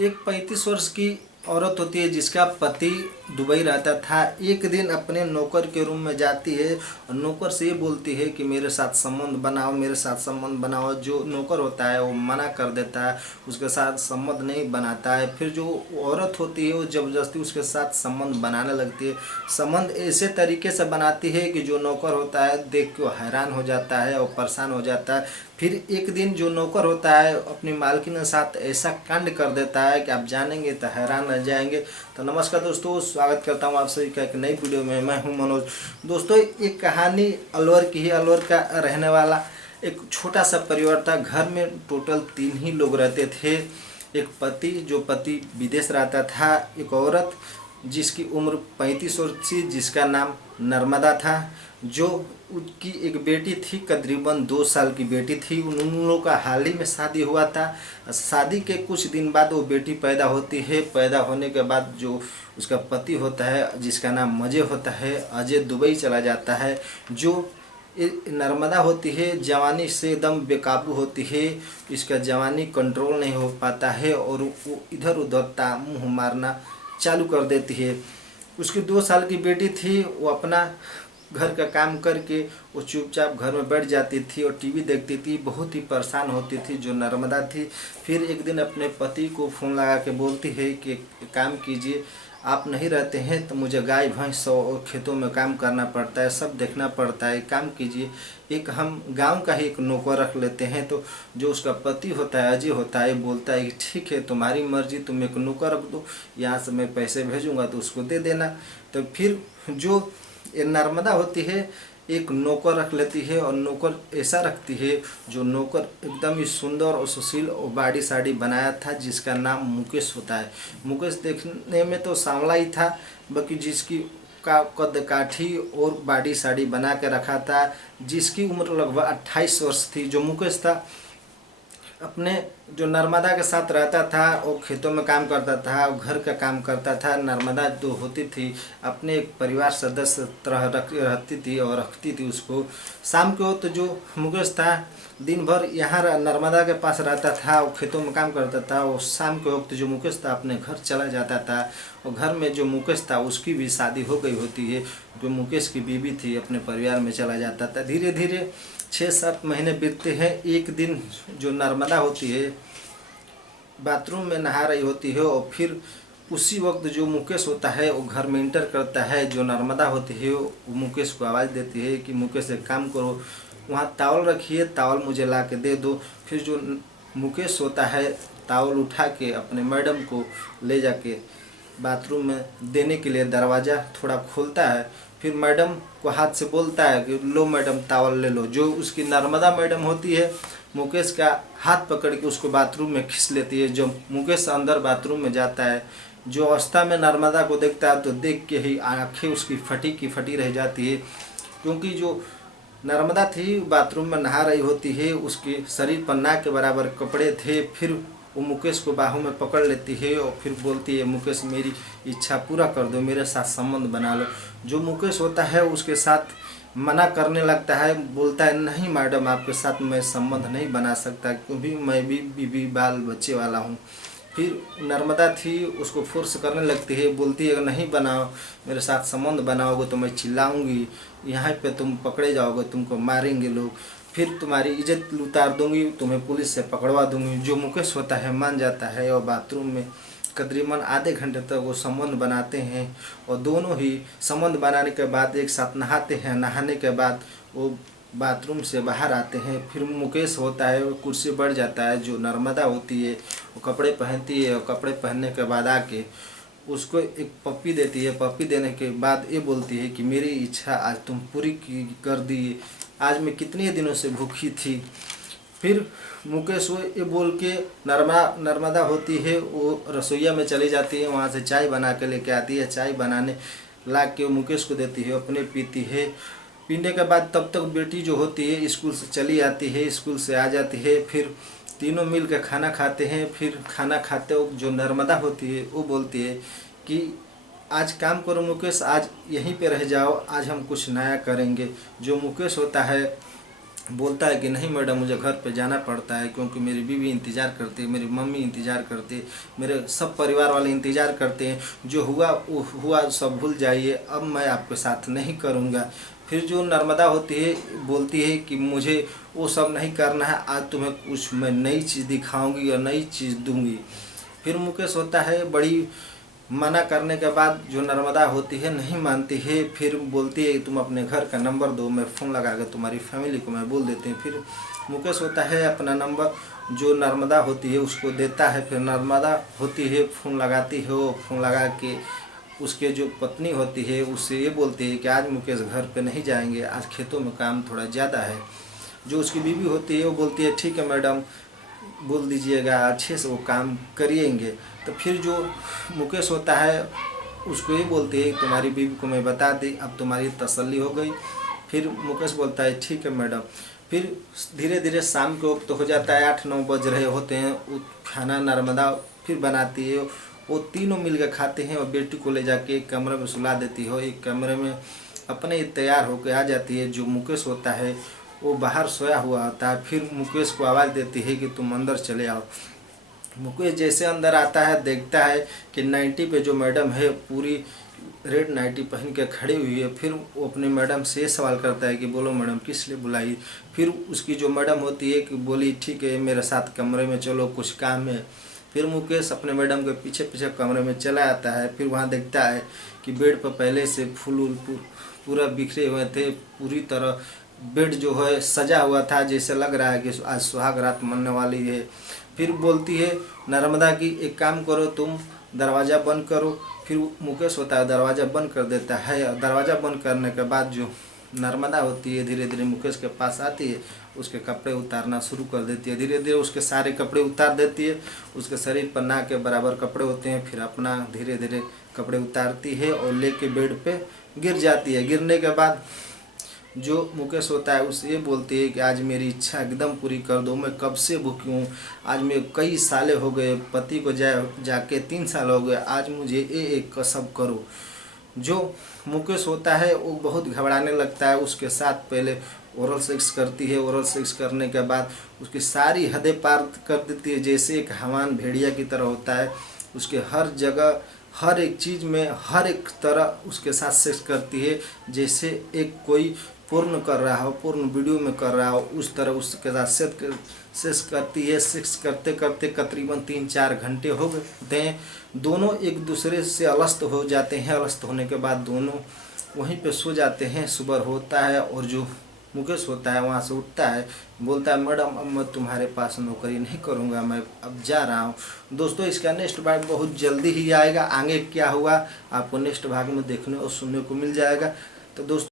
एक 35 वर्ष की औरत होती है जिसका पति दुबई रहता था। एक दिन अपने नौकर के रूम में जाती है और नौकर से ये बोलती है कि मेरे साथ संबंध बनाओ, मेरे साथ संबंध बनाओ। जो नौकर होता है वो मना कर देता है, उसके साथ संबंध नहीं बनाता है। फिर जो औरत होती है वो ज़बरदस्ती उसके साथ संबंध बनाने लगती है। संबंध ऐसे तरीके से बनाती है कि जो नौकर होता है देख के हैरान हो जाता है और परेशान हो जाता है। फिर एक दिन जो नौकर होता है अपनी मालकिन के साथ ऐसा कांड कर देता है कि आप जानेंगे तो हैरान रह जाएंगे। तो नमस्कार दोस्तों, स्वागत करता हूं आप सभी का एक नई वीडियो में। मैं हूं मनोज। दोस्तों, एक कहानी अलवर की ही। अलवर का रहने वाला एक छोटा सा परिवार था। घर में टोटल 3 ही लोग रहते थे। एक पति, जो पति विदेश रहता था, एक औरत जिसकी उम्र 35 वर्ष थी, जिसका नाम नर्मदा था, जो उनकी एक बेटी थी, करीबन 2 साल की बेटी थी। उन लोगों का हाल ही में शादी हुआ था। शादी के कुछ दिन बाद वो बेटी पैदा होती है। पैदा होने के बाद जो उसका पति होता है, जिसका नाम अजय होता है, अजय दुबई चला जाता है। जो नर्मदा होती है जवानी से एकदम बेकाबू होती है। इसका जवानी कंट्रोल नहीं हो पाता है और वो इधर उधर मुँह मारना चालू कर देती है। उसकी 2 साल की बेटी थी, वो अपना घर का काम करके वो चुपचाप घर में बैठ जाती थी और टीवी देखती थी। बहुत ही परेशान होती थी जो नर्मदा थी। फिर एक दिन अपने पति को फ़ोन लगा के बोलती है कि काम कीजिए, आप नहीं रहते हैं तो मुझे गाय भैंस और खेतों में काम करना पड़ता है, सब देखना पड़ता है, काम कीजिए। एक हम गांव का ही एक नौकर रख लेते हैं। तो जो उसका पति होता है, अजय होता है, बोलता है कि ठीक है, तुम्हारी मर्जी, तुम एक नौकर रख दो, यहाँ से मैं पैसे भेजूँगा तो उसको दे देना। तो फिर जो ये नर्मदा होती है एक नौकर रख लेती है और नौकर ऐसा रखती है जो नौकर एकदम ही सुंदर और सुशील और बाड़ी साड़ी बनाया था, जिसका नाम मुकेश होता है। मुकेश देखने में तो सांवला ही था, बाकी जिसकी का कद काठी और बाड़ी साड़ी बना के रखा था, जिसकी उम्र लगभग 28 वर्ष थी। जो मुकेश था अपने जो नर्मदा के साथ रहता था, वो खेतों में काम करता था, वो घर का काम करता था। नर्मदा जो होती थी अपने एक परिवार सदस्य तरह रहती थी और रखती थी उसको। शाम को तो जो मुकेश था दिन भर यहाँ नर्मदा के पास रहता था, वो खेतों में काम करता था। और शाम के वक्त जो मुकेश था अपने घर चला जाता था। और घर में जो मुकेश था उसकी भी शादी हो गई होती है। जो मुकेश की बीवी थी अपने परिवार में चला जाता था। धीरे धीरे 6-7 महीने बीतते हैं। एक दिन जो नर्मदा होती है बाथरूम में नहा रही होती है और फिर उसी वक्त जो मुकेश होता है वो घर में इंटर करता है। जो नर्मदा होती है वो मुकेश को आवाज़ देती है कि मुकेश एक काम करो, वहाँ तावल रखिए, तावल मुझे ला के दे दो। फिर जो मुकेश होता है तावल उठा के अपने मैडम को ले जाके बाथरूम में देने के लिए दरवाज़ा थोड़ा खोलता है। फिर मैडम को हाथ से बोलता है कि लो मैडम तावल ले लो। जो उसकी नर्मदा मैडम होती है मुकेश का हाथ पकड़ के उसको बाथरूम में खींच लेती है। जो मुकेश अंदर बाथरूम में जाता है, जो अवस्था में नर्मदा को देखता है तो देख के ही आंखें उसकी फटी की फटी रह जाती है। क्योंकि जो नर्मदा थी बाथरूम में नहा रही होती है, उसके शरीर पर नाक के बराबर कपड़े थे। फिर वो मुकेश को बाहों में पकड़ लेती है और फिर बोलती है मुकेश मेरी इच्छा पूरा कर दो, मेरे साथ संबंध बना लो। जो मुकेश होता है उसके साथ मना करने लगता है, बोलता है नहीं मैडम आपके साथ मैं संबंध नहीं बना सकता, क्योंकि मैं भी बीवी बाल बच्चे वाला हूँ। फिर नर्मदा थी उसको फोर्स करने लगती है, बोलती है नहीं बनाओ, मेरे साथ संबंध बनाओगे तो मैं चिल्लाऊंगी, यहाँ पे तुम पकड़े जाओगे, तुमको मारेंगे लोग, फिर तुम्हारी इज्जत उतार दूंगी, तुम्हें पुलिस से पकड़वा दूंगी। जो मुकेश होता है मान जाता है और बाथरूम में करीबन आधे घंटे तक वो संबंध बनाते हैं। और दोनों ही संबंध बनाने के बाद एक साथ नहाते हैं। नहाने के बाद वो बाथरूम से बाहर आते हैं। फिर मुकेश होता है वो कुर्सी बढ़ जाता है। जो नर्मदा होती है वो कपड़े पहनती है और कपड़े पहनने के बाद आके उसको एक पप्पी देती है। पप्पी देने के बाद ये बोलती है कि मेरी इच्छा आज तुम पूरी की कर दी, आज मैं कितने दिनों से भूखी थी। फिर मुकेश वो ये बोल के नर्मदा होती है वो रसोईया में चली जाती है, वहाँ से चाय बना के लेके आती है। चाय बनाने ला के मुकेश को देती है, अपने पीती है। पीने के बाद तब तक बेटी जो होती है स्कूल से चली आती है, स्कूल से आ जाती है। फिर तीनों मिल कर खाना खाते हैं। फिर खाना खाते वक्त जो नर्मदा होती है वो बोलती है कि आज काम करो मुकेश, आज यहीं पे रह जाओ, आज हम कुछ नया करेंगे। जो मुकेश होता है बोलता है कि नहीं मैडम, मुझे घर पे जाना पड़ता है क्योंकि मेरी बीवी इंतज़ार करती है, मेरी मम्मी इंतज़ार करती है, मेरे सब परिवार वाले इंतज़ार करते हैं। जो हुआ वो हुआ, सब भूल जाइए, अब मैं आपके साथ नहीं करूँगा। फिर जो नर्मदा होती है बोलती है कि मुझे वो सब नहीं करना है, आज तुम्हें कुछ मैं नई चीज़ दिखाऊंगी और नई चीज़ दूंगी। फिर मुकेश होता है बड़ी मना करने के बाद जो नर्मदा होती है नहीं मानती है, फिर बोलती है तुम अपने घर का नंबर दो, मैं फ़ोन लगा के तुम्हारी फैमिली को मैं बोल देती हूँ। फिर मुकेश होता है अपना नंबर जो नर्मदा होती है उसको देता है। फिर नर्मदा होती है फ़ोन लगाती है, वो फ़ोन लगा के उसके जो पत्नी होती है उससे ये बोलती है कि आज मुकेश घर पे नहीं जाएंगे, आज खेतों में काम थोड़ा ज़्यादा है। जो उसकी बीवी होती है वो बोलती है ठीक है मैडम, बोल दीजिएगा, अच्छे से वो काम करिएंगे। तो फिर जो मुकेश होता है उसको ये बोलती है तुम्हारी बीवी को मैं बता दी, अब तुम्हारी तसल्ली हो गई। फिर मुकेश बोलता है ठीक है मैडम। फिर धीरे धीरे शाम के वक्त हो जाता है, 8-9 बज रहे होते हैं। वो खाना नर्मदा फिर बनाती है, वो तीनों मिल कर खाते हैं और बेटी को ले जाके एक कमरे में सुला देती है। एक कमरे में अपने ही तैयार होकर आ जाती है। जो मुकेश होता है वो बाहर सोया हुआ होता है। फिर मुकेश को आवाज़ देती है कि तुम अंदर चले आओ। मुकेश जैसे अंदर आता है देखता है कि 90 पे जो मैडम है पूरी रेड नाइटी पहन के खड़ी हुई है। फिर वो अपने मैडम से सवाल करता है कि बोलो मैडम किस लिए बुलाई। फिर उसकी जो मैडम होती है कि बोली ठीक है मेरे साथ कमरे में चलो, कुछ काम है। फिर मुकेश अपने मैडम के पीछे पीछे कमरे में चला आता है। फिर वहाँ देखता है कि बेड पर पहले से फूल पूरा बिखरे हुए थे, पूरी तरह बेड जो है सजा हुआ था, जैसे लग रहा है कि आज सुहाग रात मनने वाली है। फिर बोलती है नर्मदा की एक काम करो, तुम दरवाज़ा बंद करो। फिर मुकेश होता है दरवाज़ा बंद कर देता है। दरवाज़ा बंद करने के बाद जो नर्मदा होती है धीरे धीरे मुकेश के पास आती है, उसके कपड़े उतारना शुरू कर देती है। धीरे धीरे उसके सारे कपड़े उतार देती है। उसके शरीर पर ना के बराबर कपड़े होते हैं। फिर अपना धीरे धीरे कपड़े उतारती है और लेके बेड पे गिर जाती है। गिरने के बाद जो मुकेश होता है उसे ये बोलती है कि आज मेरी इच्छा एकदम पूरी कर दो, मैं कब से भूखी हूँ, आज मैं कई साले हो गए, पति को जाके 3 साल हो गए, आज मुझे ये एक कसम करो। जो मुकेश होता है वो बहुत घबराने लगता है। उसके साथ पहले ओरल सेक्स करती है। ओरल सेक्स करने के बाद उसकी सारी हदें पार कर देती है, जैसे एक हवान भेड़िया की तरह होता है। उसके हर जगह हर एक चीज़ में हर एक तरह उसके साथ सेक्स करती है, जैसे एक कोई पूर्ण कर रहा हो, पूर्ण वीडियो में कर रहा हो, उस तरह उसके साथ सेक्स करती है। सेक्स करते करते तकरीबन 3-4 घंटे हो गए हैं। दोनों एक दूसरे से अलस्त हो जाते हैं। अलस्त होने के बाद दोनों वहीं पे सो जाते हैं। सुबह होता है और जो मुकेश होता है वहाँ से उठता है, बोलता है मैडम अब मैं तुम्हारे पास नौकरी नहीं करूँगा, मैं अब जा रहा हूँ। दोस्तों इसका नेक्स्ट भाग बहुत जल्दी ही आएगा। आगे क्या हुआ आपको नेक्स्ट भाग में देखने और सुनने को मिल जाएगा। तो दोस्तों